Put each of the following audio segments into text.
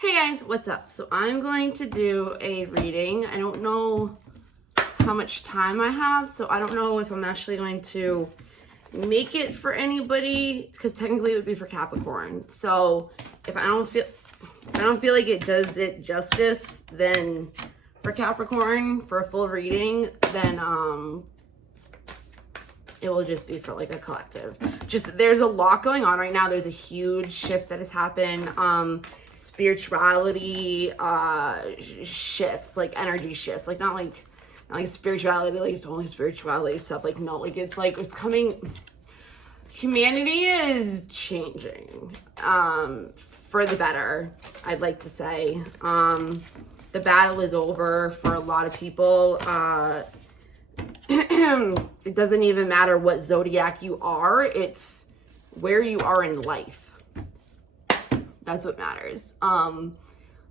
Hey guys, what's up? So I'm going to do a reading. I don't know how much time I have, so I don't know if I'm actually going to make it for anybody, because technically it would be for Capricorn. So if I don't feel like it does it justice, then for Capricorn, for a full reading, then it will just be for like a collective. Just there's a lot going on right now. There's a huge shift that has happened. Spirituality shifts, like energy shifts, like not like spirituality, like it's only spirituality stuff. Like no, like it's coming. Humanity is changing for the better, I'd like to say. The battle is over for a lot of people. It doesn't even matter what zodiac you are, it's where you are in life. That's what matters.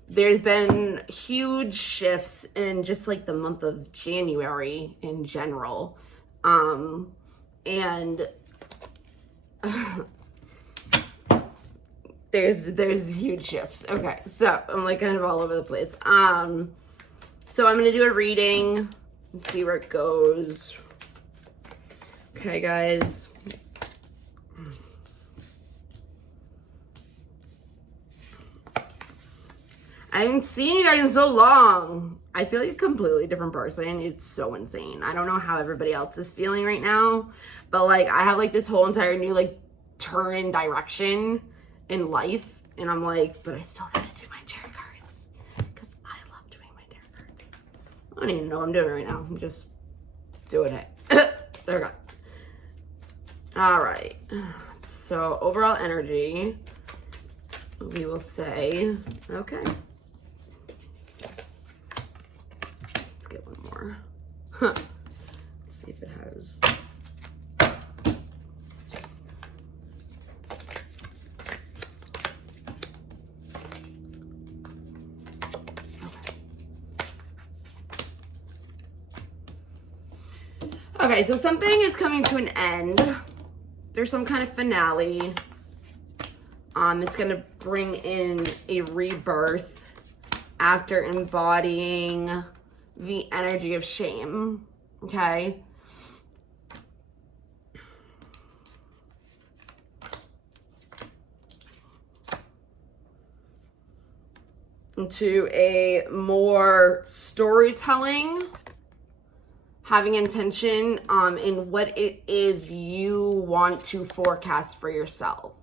There's been huge shifts in just like the month of January in general. And there's huge shifts. Okay, so I'm like kind of all over the place. So I'm gonna do a reading and see where it goes. Okay, guys. I haven't seen you guys in so long. I feel like a completely different person. It's so insane. I don't know how everybody else is feeling right now, but like I have like this whole entire new like turn in direction in life, and I'm like, but I still gotta do my tarot cards because I love doing my tarot cards. I don't even know what I'm doing right now. I'm just doing it. There we go. All right. So overall energy, we will say, okay. Let's get one more. Let's see if it has. Okay, so something is coming to an end. There's some kind of finale. It's going to bring in a rebirth after embodying the energy of shame, okay? Into a more storytelling, having intention in what it is you want to forecast for yourself.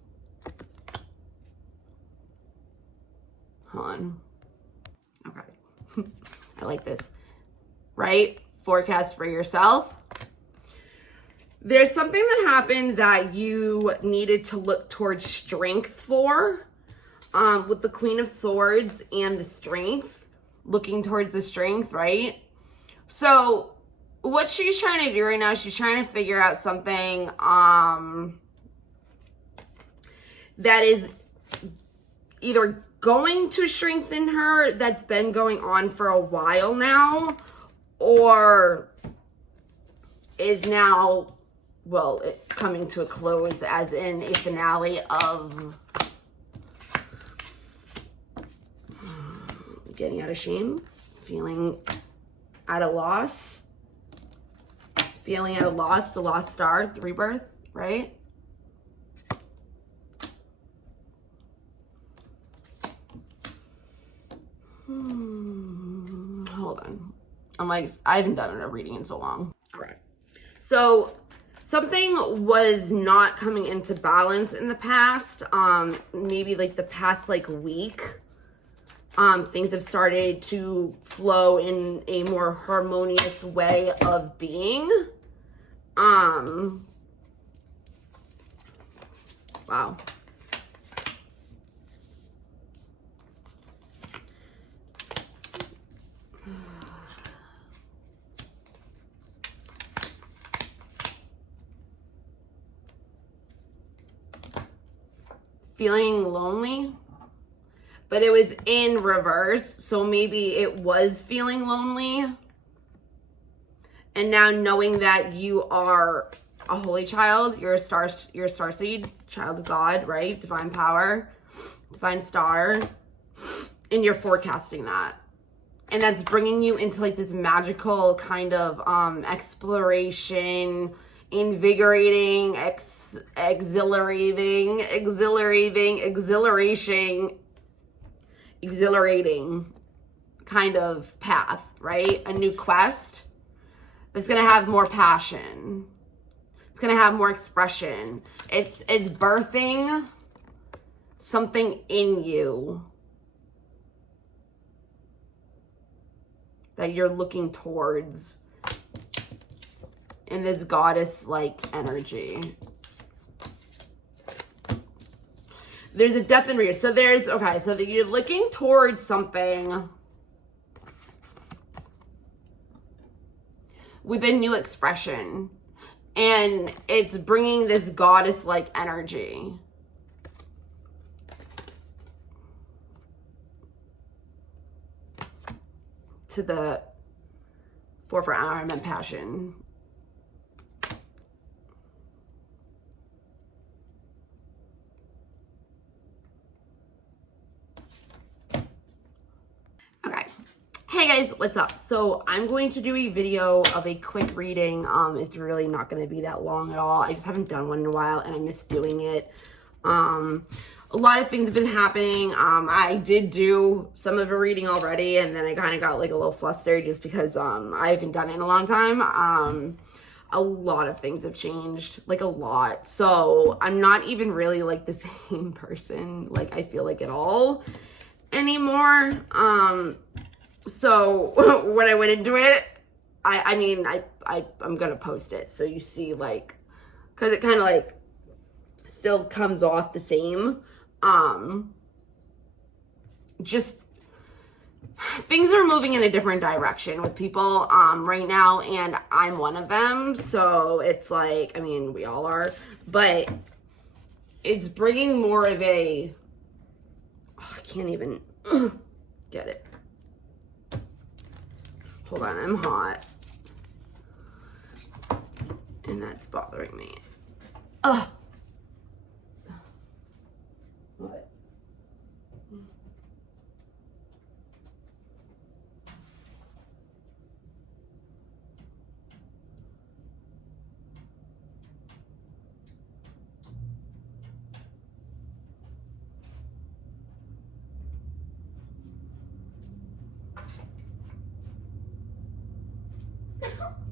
Hold on. Okay. I like this. Right? Forecast for yourself. There's something that happened that you needed to look towards strength for. With the Queen of Swords and the strength. Looking towards the strength, right? So what she's trying to do right now, she's trying to figure out something that is either going to strengthen her, that's been going on for a while now, or is now, well, coming to a close, as in a finale of getting out of shame, feeling at a loss, the lost star, the rebirth, right? Hold on. I'm like, I haven't done a reading in so long. All right. So something was not coming into balance in the past. Maybe like the past like week. Things have started to flow in a more harmonious way of being. Wow. Feeling lonely, but it was in reverse. So maybe it was feeling lonely. And now knowing that you are a holy child, you're a starseed, child of God, right? Divine power, divine star. and you're forecasting that. And that's bringing you into like this magical kind of exploration, invigorating, exhilarating kind of path, right? A new quest that's gonna have more passion. It's gonna have more expression. It's birthing something in you that you're looking towards in this goddess-like energy. There's a death and rebirth. So there's, okay, so that you're looking towards something with a new expression. And it's bringing this goddess-like energy. To the forefront. I meant passion. Okay. Hey guys, what's up? So I'm going to do a video of a quick reading. It's really not going to be that long at all. I just haven't done one in a while and I miss doing it. A lot of things have been happening. I did do some of a reading already, and then I kind of got like a little flustered just because I haven't done it in a long time. A lot of things have changed, like a lot. So I'm not even really like the same person, like I feel like at all anymore. So when I went into it, I'm gonna post it so you see, like, because it kind of like still comes off the same. Just things are moving in a different direction with people right now, and I'm one of them. So it's like, I mean, we all are, but it's bringing more of a, I can't even get it. Hold on, I'm hot, and that's bothering me. Ugh. What?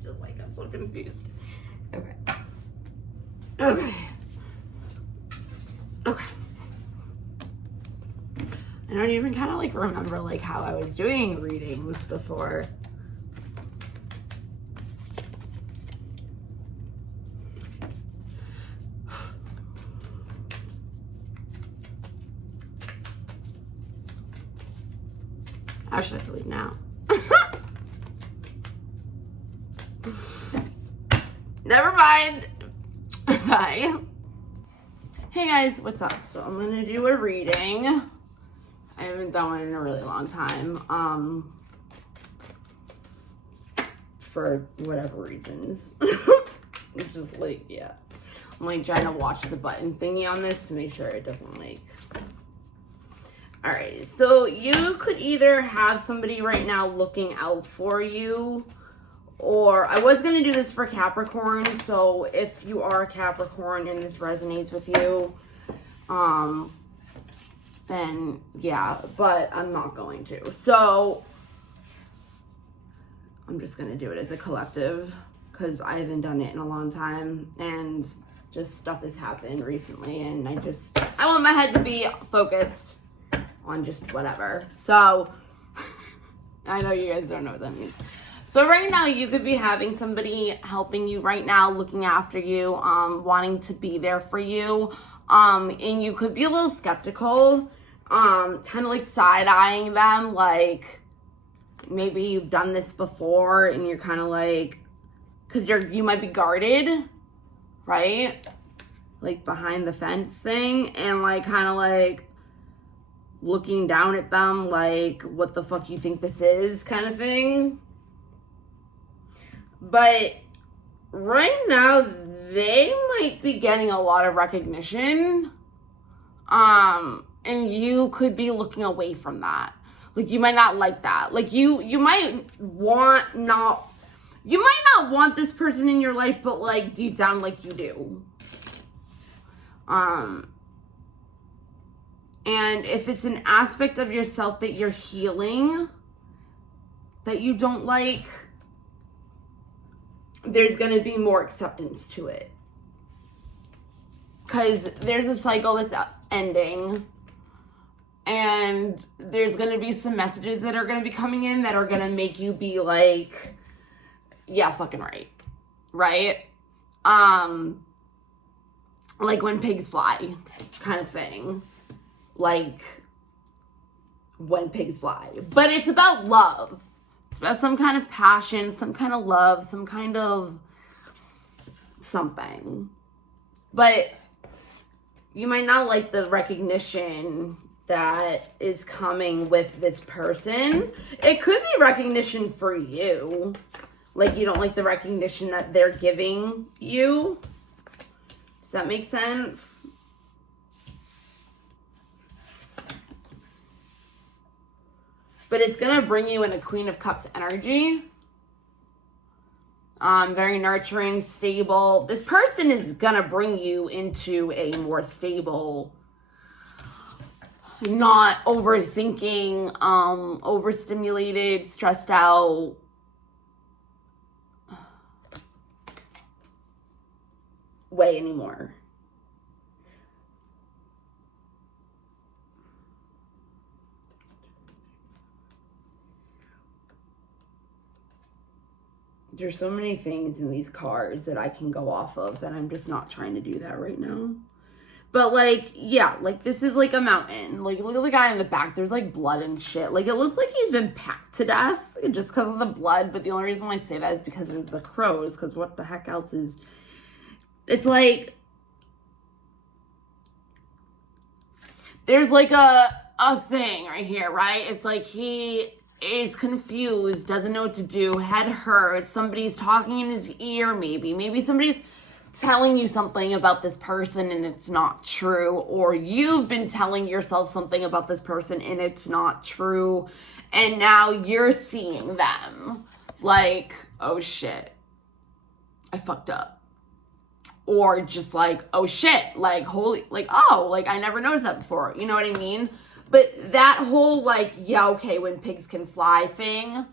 Just like, I'm so confused. Okay. Okay. Okay. I don't even kind of like remember like how I was doing readings before. Actually, I have to leave now. Never mind. Bye. Hey guys, what's up? So I'm gonna do a reading. I haven't done one in a really long time. For whatever reasons. It's just like, yeah. I'm like trying to watch the button thingy on this to make sure it doesn't like. Alright, so you could either have somebody right now looking out for you, or I was going to do this for Capricorn, so if you are a Capricorn and this resonates with you, then yeah, but I'm not going to. So I'm just going to do it as a collective because I haven't done it in a long time and just stuff has happened recently and I want my head to be focused on just whatever. So I know you guys don't know what that means. So right now you could be having somebody helping you right now, looking after you, wanting to be there for you. And you could be a little skeptical, kind of like side-eyeing them, like maybe you've done this before and you're kind of like, because you might be guarded, right? Like behind the fence thing, and like kind of like looking down at them like, what the fuck you think this is kind of thing. But right now, they might be getting a lot of recognition. And you could be looking away from that. Like, you might not like that. Like, you might not want this person in your life, but, like, deep down, like, you do. And if it's an aspect of yourself that you're healing, that you don't like, there's going to be more acceptance to it. Because there's a cycle that's ending. And there's going to be some messages that are going to be coming in that are going to make you be like, yeah, fucking right. Right? Like when pigs fly kind of thing. Like when pigs fly. But it's about love. It's about some kind of passion, some kind of love, some kind of something. But you might not like the recognition that is coming with this person. It could be recognition for you. Like, you don't like the recognition that they're giving you. Does that make sense? But it's going to bring you in a Queen of Cups energy. Very nurturing, stable. This person is going to bring you into a more stable, not overthinking, overstimulated, stressed out way anymore. There's so many things in these cards that I can go off of, and I'm just not trying to do that right now. But, like, yeah, like, this is, like, a mountain. Like, look at the guy in the back. There's, like, blood and shit. Like, it looks like he's been packed to death just because of the blood. But the only reason why I say that is because of the crows. Because what the heck else is... It's, like... There's, like, a thing right here, right? It's, like, he is confused, doesn't know what to do, head hurts, somebody's talking in his ear maybe. Maybe somebody's telling you something about this person and it's not true, or you've been telling yourself something about this person and it's not true, and now you're seeing them like, oh shit, I fucked up. Or just like, oh shit, like, holy, like, oh, like, I never noticed that before, you know what I mean? But that whole, like, yeah, okay, when pigs can fly thing,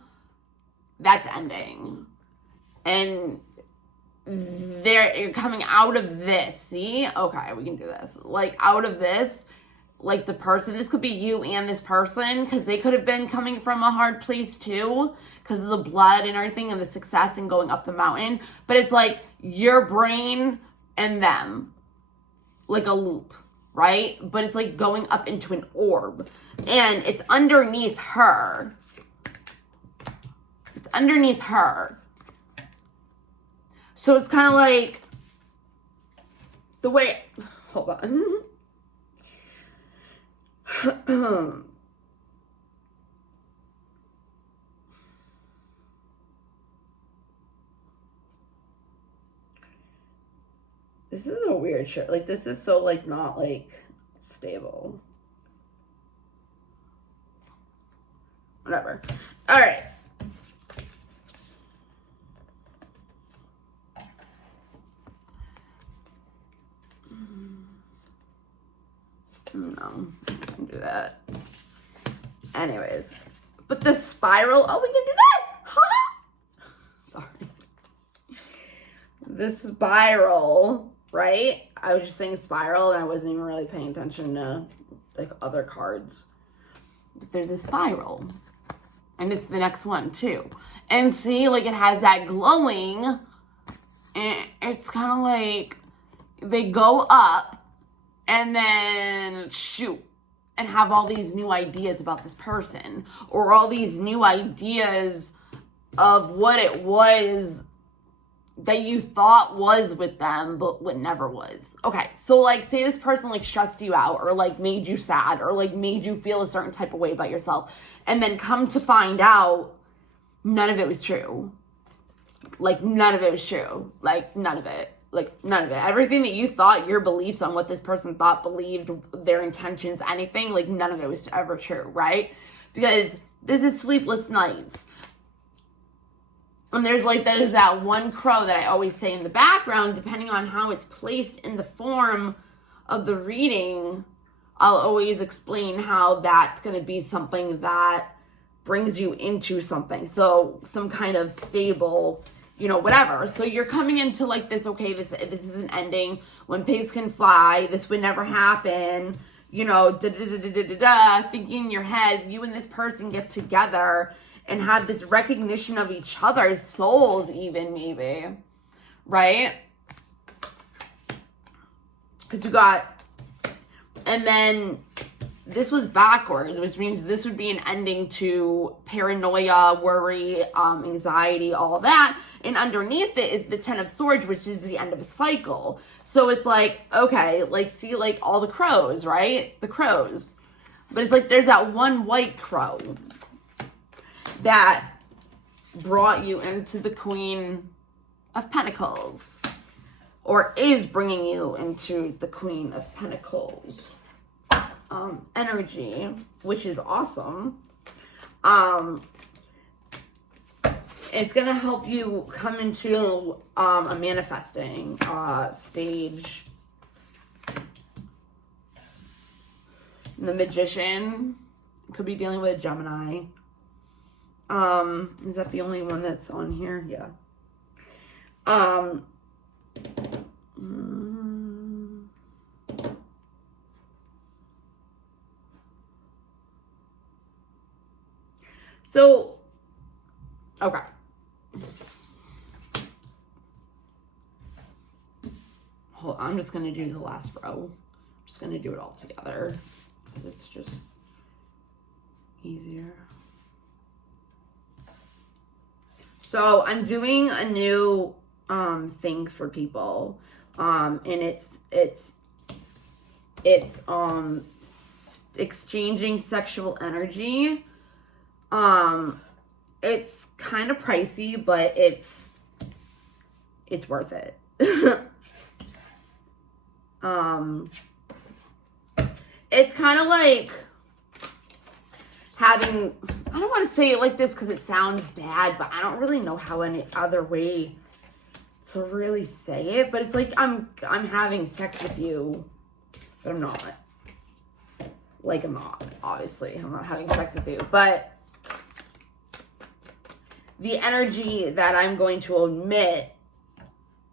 that's ending. And you're coming out of this, see? Okay, we can do this. Like, out of this, like, the person, this could be you and this person, because they could have been coming from a hard place, too, because of the blood and everything and the success and going up the mountain. But it's, like, your brain and them. Like a loop. Right? But it's like going up into an orb. And it's underneath her. It's underneath her. So it's kind of like the way... Hold on. This is a weird shirt. Like, this is so, like, not, like, stable. Whatever. All right. No, I can do that. Anyways. But the spiral... Oh, we can do this! Huh? Sorry. The spiral... Right? I was just saying spiral and I wasn't even really paying attention to like other cards. But there's a spiral. And it's the next one too. And see, like it has that glowing. And it's kind of like they go up and then shoot and have all these new ideas about this person. Or all these new ideas of what it was that you thought was with them, but what never was. Okay, so like, say this person like stressed you out, or like made you sad, or like made you feel a certain type of way about yourself, and then come to find out, none of it was true. Like, none of it was true. Like, none of it. Like, none of it. Everything that you thought, your beliefs on what this person thought, believed, their intentions, anything, like, none of it was ever true, right? because this is sleepless nights. And there's that one crow that I always say in the background, depending on how it's placed in the form of the reading, I'll always explain how that's going to be something that brings you into something. So some kind of stable, whatever. So you're coming into this, okay, this is an ending. When pigs can fly, this would never happen. Thinking in your head, you and this person get together and have this recognition of each other's souls even, maybe, right? Because you got, and then this was backwards, which means this would be an ending to paranoia, worry, anxiety, all that. And underneath it is the Ten of Swords, which is the end of a cycle. So it's okay, see all the crows, right? The crows. But it's there's that one white crow that brought you into the Queen of Pentacles, or is bringing you into the Queen of Pentacles energy, which is awesome. It's gonna help you come into a manifesting stage. The Magician could be dealing with a Gemini. Is that the only one that's on here? Yeah. So, okay. Hold on, I'm just going to do the last row. I'm just going to do it all together, because it's just easier. So I'm doing a new thing for people, and it's exchanging sexual energy. It's kind of pricey, but it's worth it. It's kind of like having, I don't want to say it like this because it sounds bad, but I don't really know how any other way to really say it, but it's I'm having sex with you, but I'm not. I'm not, obviously. I'm not having sex with you, but the energy that I'm going to emit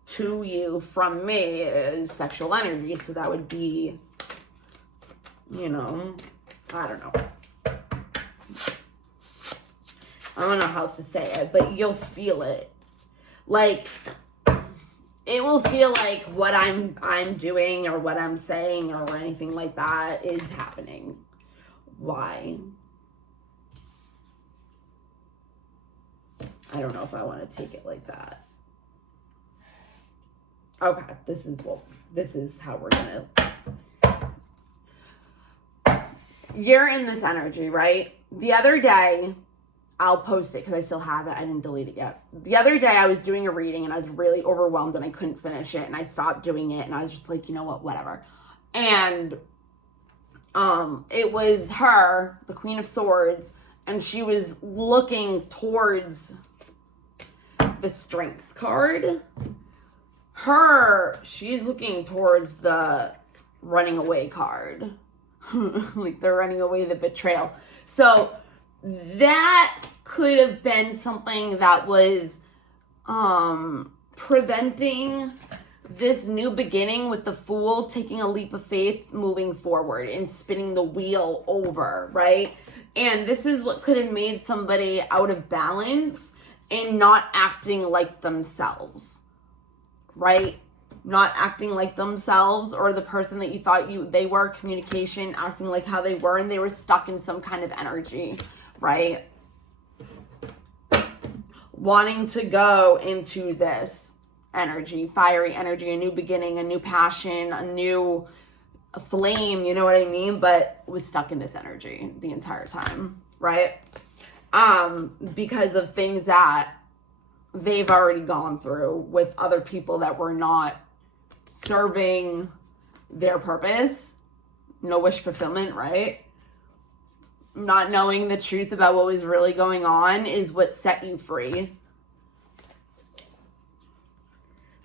to you from me is sexual energy, so that would be, I don't know. I don't know how else to say it, but you'll feel it. It will feel like what I'm doing or what I'm saying or anything like that is happening. Why? I don't know if I want to take it like that. Okay, this is how we're gonna. You're in this energy, right? The other day, I'll post it because I still have it. I didn't delete it yet. The other day I was doing a reading and I was really overwhelmed and I couldn't finish it, and I stopped doing it and I was just you know what, whatever. And it was her, the Queen of Swords, and she was looking towards the Strength card. She's looking towards the running away card. They're running away, the betrayal. So that could have been something that was preventing this new beginning with the Fool taking a leap of faith, moving forward and spinning the wheel over, right? And this is what could have made somebody out of balance and not acting like themselves, right? Not acting like themselves, or the person that you thought they were, communication, acting like how they were, and they were stuck in some kind of energy, right? Wanting to go into this energy, fiery energy, a new beginning, a new passion, a new flame, you know what I mean? But was stuck in this energy the entire time, right? Because of things that they've already gone through with other people that were not serving their purpose. No wish fulfillment, right? not knowing the truth about what was really going on is what set you free.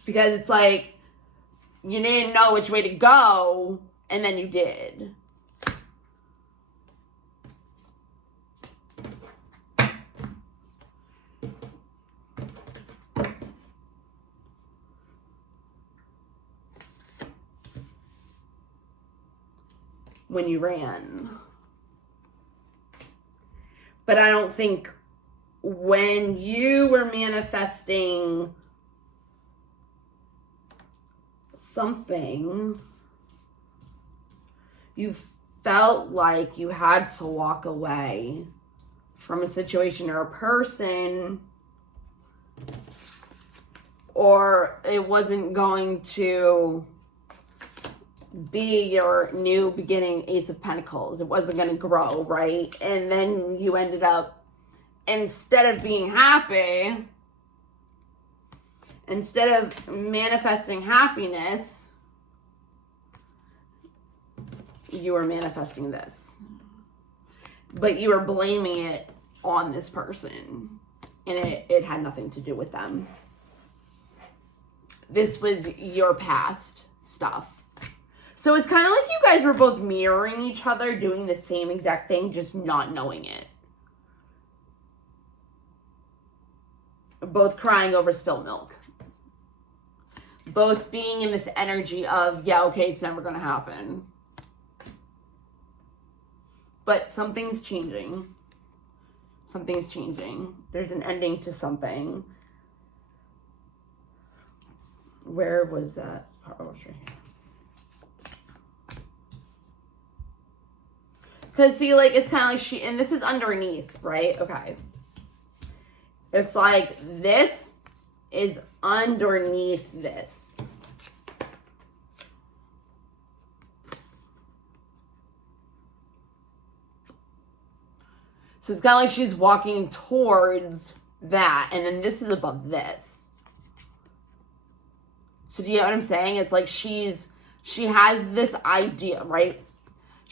Because it's like, you didn't know which way to go, and then you did. When you ran. But I don't think when you were manifesting something, you felt like you had to walk away from a situation or a person, or it wasn't going to be your new beginning Ace of Pentacles. It wasn't going to grow, right? And then you ended up, instead of being happy, instead of manifesting happiness, you were manifesting this. But you were blaming it on this person. And it had nothing to do with them. This was your past stuff. So it's kind of like you guys were both mirroring each other, doing the same exact thing, just not knowing it. Both crying over spilled milk. Both being in this energy of, yeah, okay, it's never going to happen. But something's changing. Something's changing. There's an ending to something. Where was that? Oh, right here. Because, see, like, it's kind of like she, and this is underneath, right? Okay. It's like this is underneath this. So it's kind of like she's walking towards that, and then this is above this. So do you know what I'm saying? It's like she has this idea, right?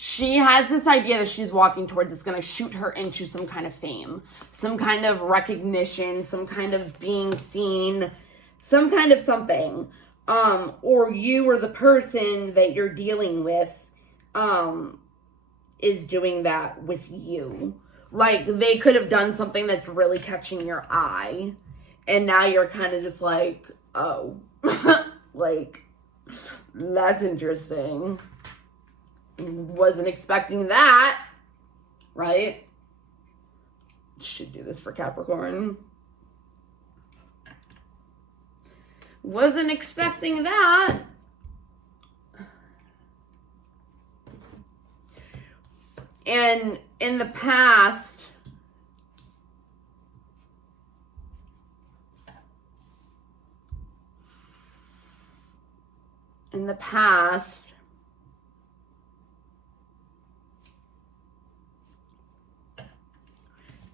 She has this idea that she's walking towards that's going to shoot her into some kind of fame, some kind of recognition, some kind of being seen, some kind of something. Or you or the person that you're dealing with is doing that with you. Like, they could have done something that's really catching your eye, and now you're kind of just like, oh, like, that's interesting. Wasn't expecting that, right? Should do this for Capricorn. Wasn't expecting that. And in the past,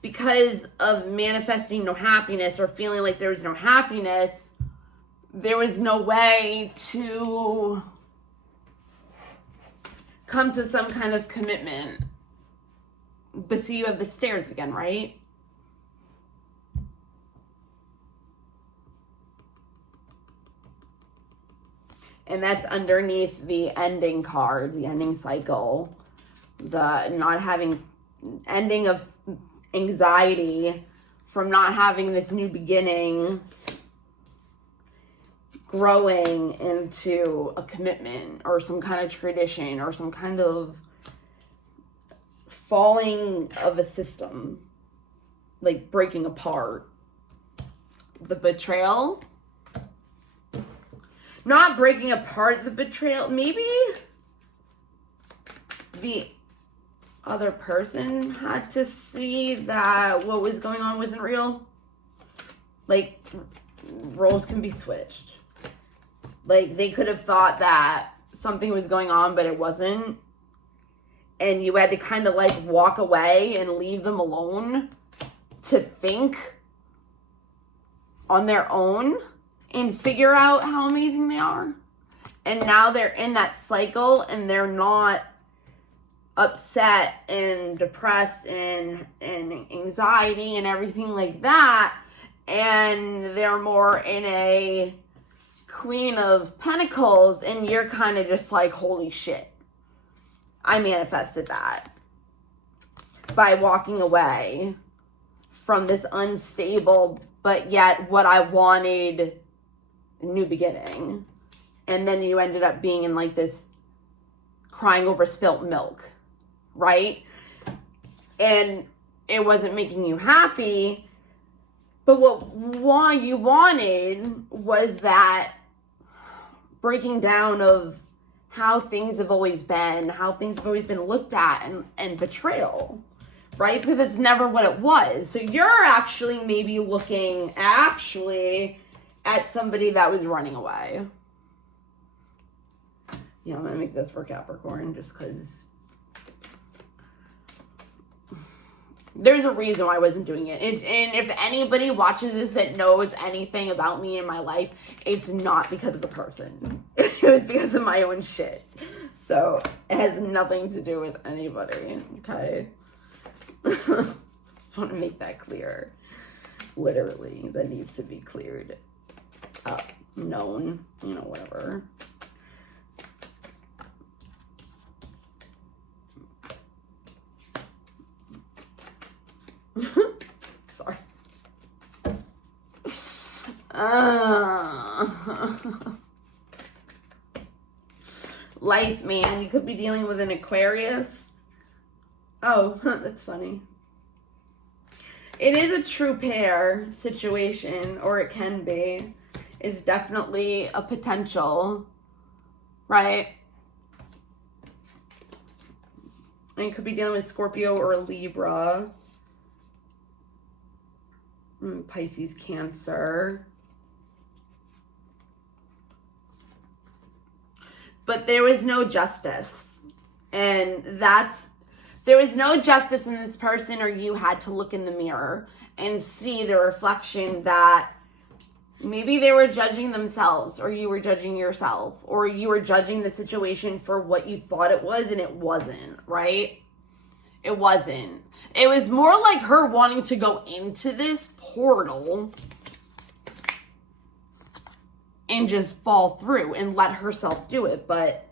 because of manifesting no happiness or feeling like there was no happiness, there was no way to come to some kind of commitment. But see, you have the stairs again, right? And that's underneath the ending card, the ending cycle, the not having, ending of anxiety from not having this new beginning, growing into a commitment or some kind of tradition or some kind of falling of a system, like breaking apart. The betrayal. Not breaking apart the betrayal. Maybe the other person had to see that what was going on wasn't real. Like, roles can be switched. Like, they could have thought that something was going on, but it wasn't. And you had to kind of like walk away and leave them alone to think on their own and figure out how amazing they are. And now they're in that cycle and they're not upset and depressed and anxiety and everything like that, and they're more in a Queen of Pentacles, and you're kind of just like, holy shit, I manifested that by walking away from this unstable but yet what I wanted new beginning. And then you ended up being in like this crying over spilt milk, right? And it wasn't making you happy, but what you wanted was that breaking down of how things have always been, how things have always been looked at, and betrayal, right? Because it's never what it was. So you're actually maybe looking actually at somebody that was running away. Yeah, I'm going to make this for Capricorn just because there's a reason why I wasn't doing it. And if anybody watches this that knows anything about me in my life, it's not because of the person. It was because of my own shit. So it has nothing to do with anybody, okay? Just want to make that clear. Literally, that needs to be cleared up, known, whatever. Sorry. Life, man. You could be dealing with an Aquarius. Oh, that's funny. It is a true pair situation, or it can be. It's definitely a potential, right? And you could be dealing with Scorpio or Libra. Pisces, Cancer. But there was no justice. And there was no justice in this person, or you had to look in the mirror and see the reflection that maybe they were judging themselves, or you were judging yourself, or you were judging the situation for what you thought it was, and it wasn't, right? It wasn't. It was more like her wanting to go into this portal and just fall through and let herself do it. But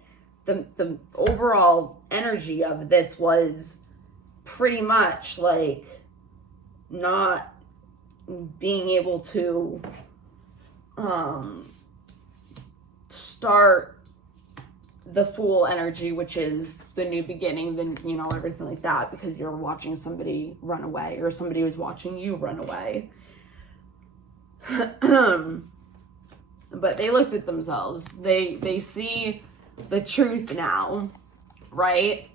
the overall energy of this was pretty much like not being able to start the Fool energy, which is the new beginning, then everything like that, because you're watching somebody run away, or somebody was watching you run away. But they looked at themselves. They see the truth now, right?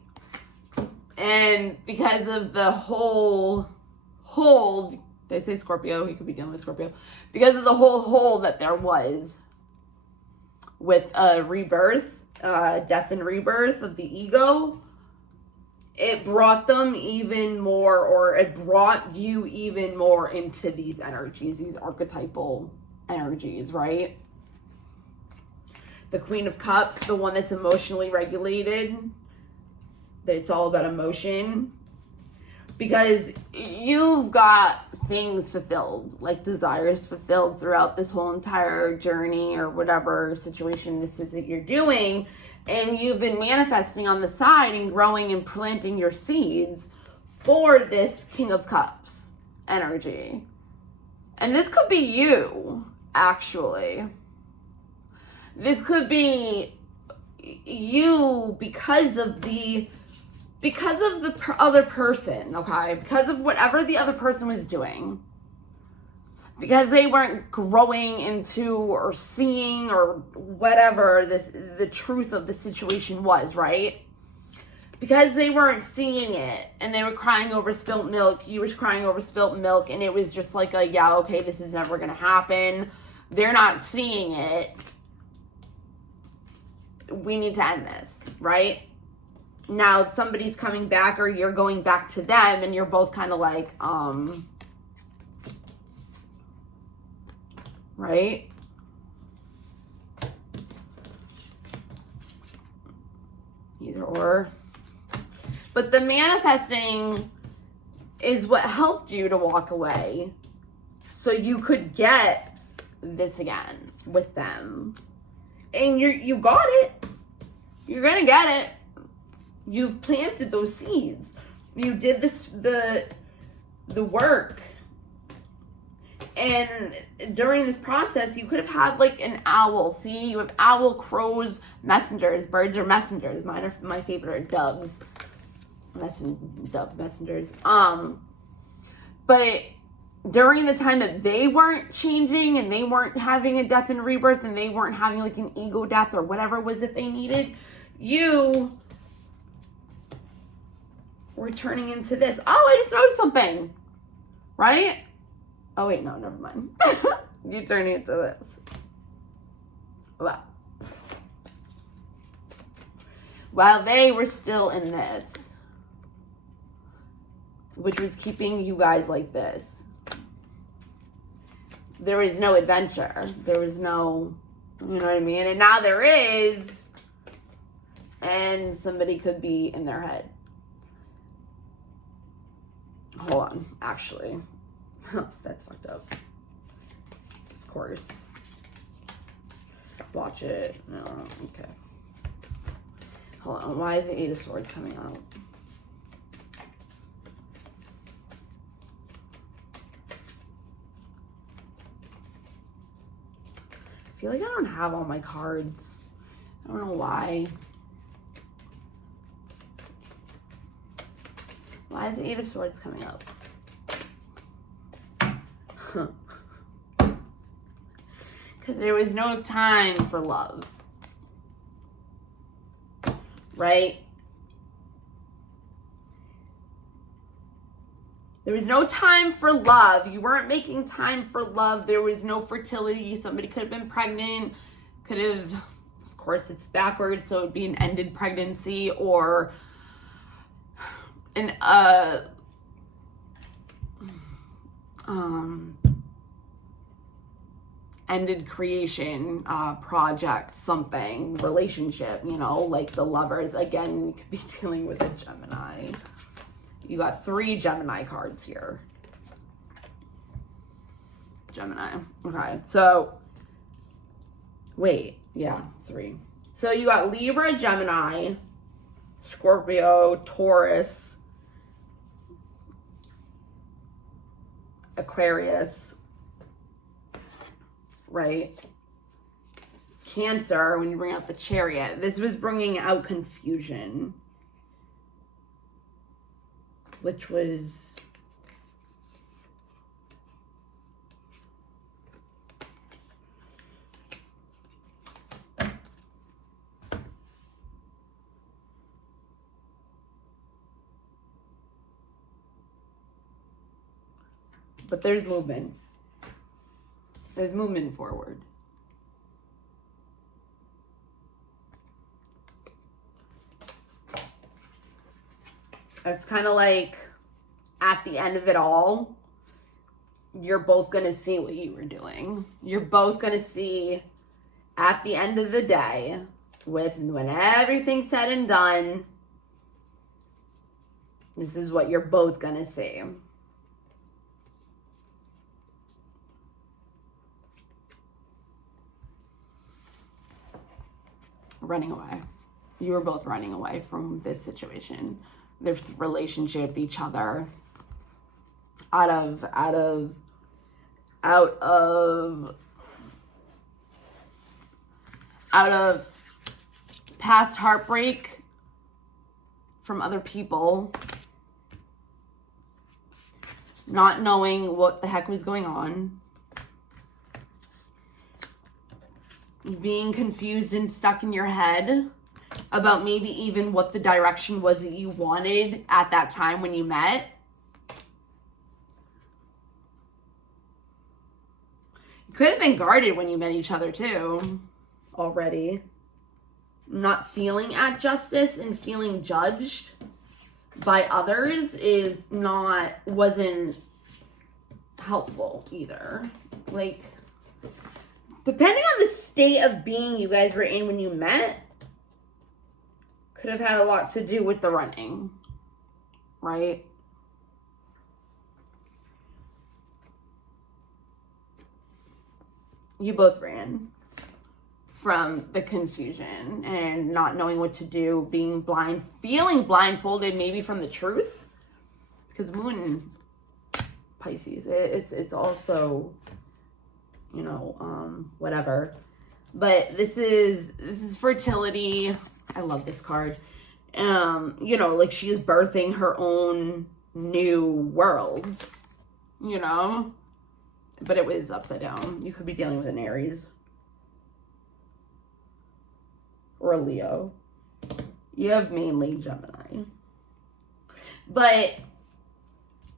And because of the whole hold, they say Scorpio, he could be dealing with Scorpio, because of the whole hole that there was with rebirth, death and rebirth of the ego, it brought them even more, or it brought you even more into these energies, these archetypal energies, right? The Queen of Cups, the one that's emotionally regulated, that it's all about emotion, because you've got things fulfilled, like desires fulfilled throughout this whole entire journey, or whatever situation this is that you're doing, and you've been manifesting on the side and growing and planting your seeds for this King of Cups energy. And this could be you, actually. This could be you because of the other person, okay? Because of whatever the other person was doing. Because they weren't growing into or seeing or whatever the truth of the situation was, right? Because they weren't seeing it, and they were crying over spilt milk, you were crying over spilt milk, and it was just like, yeah, okay, this is never gonna happen. They're not seeing it. We need to end this, right? Now somebody's coming back, or you're going back to them, and you're both kind of like, right? Either or. But the manifesting is what helped you to walk away so you could get this again with them. And you got it. You're gonna get it. You've planted those seeds. You did the work. And during this process, you could have had like an owl. See, you have owl, crows, messengers. Birds are messengers. Mine are my favorite are doves. Dove messengers. But during the time that they weren't changing and they weren't having a death and rebirth and they weren't having like an ego death or whatever it was that they needed, you were turning into this. Oh, I just noticed something. Right? Oh, wait, no, never mind. You turning into this. Wow. While they were still in this, which was keeping you guys like this, there was no adventure. There was no, you know what I mean? And now there is, and somebody could be in their head. Hold on, actually. That's fucked up. Of course. Watch it. No, okay. Hold on, why is the Eight of Swords coming out? I feel like I don't have all my cards. I don't know why. Why is the Eight of Swords coming up? Because there was no time for love. Right? There was no time for love. You weren't making time for love. There was no fertility. Somebody could have been pregnant. Could have, of course, it's backwards, so it would be an ended pregnancy or an ended creation project, something, relationship, you know, like the lovers. Again, you could be dealing with a Gemini. You got 3 Gemini cards here. Gemini. Okay, so wait, yeah, 3. So you got Libra, Gemini, Scorpio, Taurus, Aquarius, right? Cancer, when you bring up the Chariot, this was bringing out confusion, which was but there's movement. There's movement forward. It's kind of like at the end of it all, you're both going to see what you were doing. You're both going to see at the end of the day, when everything's said and done, this is what you're both going to see. Running away. You were both running away from this situation, this relationship, each other, out of past heartbreak from other people, not knowing what the heck was going on, being confused and stuck in your head about maybe even what the direction was that you wanted at that time when you met. You could have been guarded when you met each other too, already. Not feeling at justice and feeling judged by others wasn't helpful either. Like, depending on the state of being you guys were in when you met, could have had a lot to do with the running. right? You both ran from the confusion and not knowing what to do, being blind, feeling blindfolded maybe from the truth. Because Moon, Pisces, it's also, you know, whatever. But this is fertility. I love this card. You know, like she is birthing her own new world, you know? But it was upside down. You could be dealing with an Aries. Or a Leo. You have mainly Gemini. But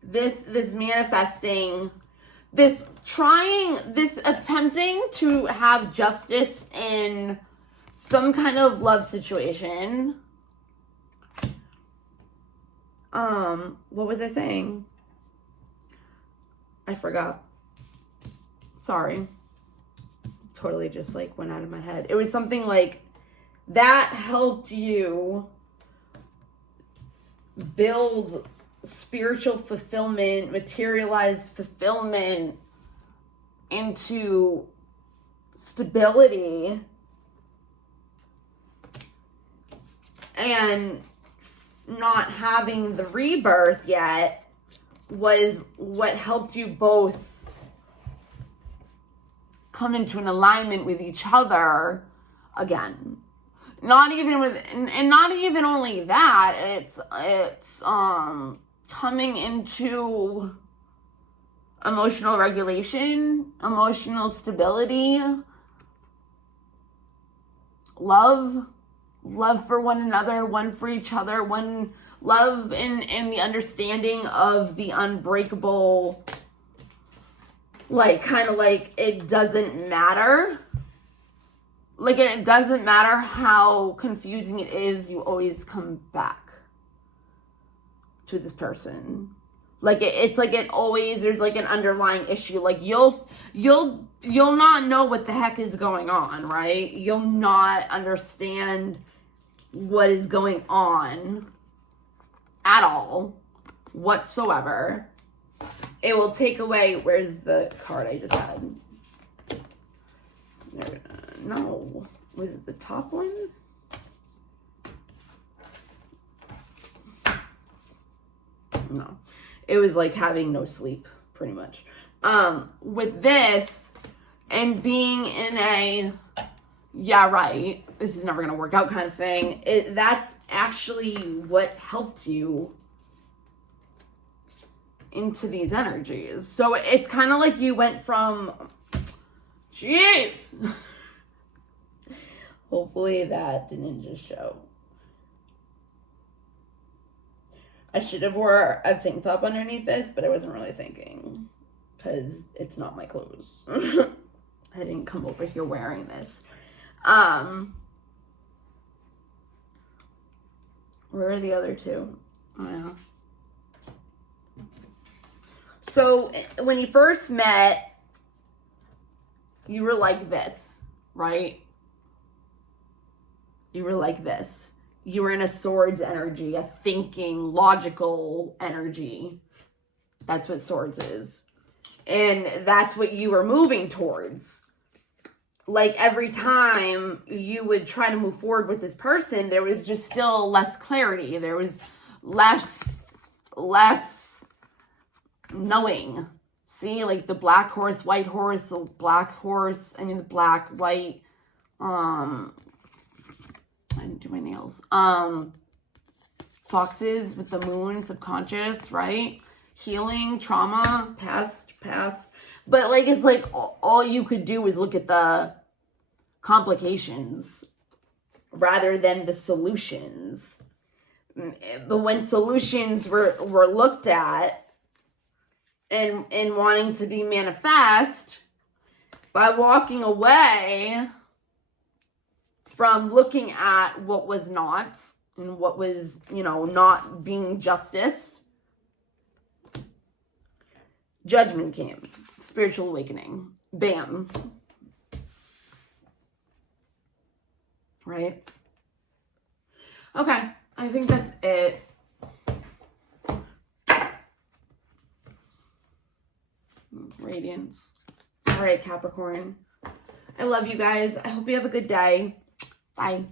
this manifesting, this attempting to have justice in some kind of love situation. What was I saying? I forgot. Sorry. Totally just like went out of my head. It was something like that helped you build spiritual fulfillment, materialize fulfillment into stability, and not having the rebirth yet was what helped you both come into an alignment with each other again. Not even with, and not even only that, it's coming into emotional regulation, emotional stability, love for one another, one for each other, one love in the understanding of the unbreakable, like kind of like it doesn't matter. Like, it doesn't matter how confusing it is, you always come back to this person. Like, it's like it always, there's like an underlying issue. Like, you'll not know what the heck is going on, right? You'll not understand what is going on at all, whatsoever. It will take away, where's the card I just had? No. Was it the top one? No. It was like having no sleep, pretty much. With this, and being in a, yeah, right, this is never going to work out kind of thing, that's actually what helped you into these energies. So it's kind of like you went from, jeez. Hopefully that didn't just show. I should have wore a tank top underneath this, but I wasn't really thinking. Because it's not my clothes. I didn't come over here wearing this. Where are the other two? Oh, yeah. So, when you first met, you were like this, right? You were like this. You were in a swords energy, a thinking, logical energy. That's what swords is. And that's what you were moving towards. Like, every time you would try to move forward with this person, there was just still less clarity. There was less knowing. See, like the black horse, white horse, the black horse, I mean the black, white, I didn't do my nails. Foxes with the moon, subconscious, right? Healing, trauma, past. But like, it's like all you could do was look at the complications rather than the solutions. But when solutions were looked at and wanting to be manifest, by walking away from looking at what was not and what was, you know, not being justice, judgment came. Spiritual awakening. Bam. Right? Okay. I think that's it. radiance. All right, Capricorn. I love you guys. I hope you have a good day. Bye.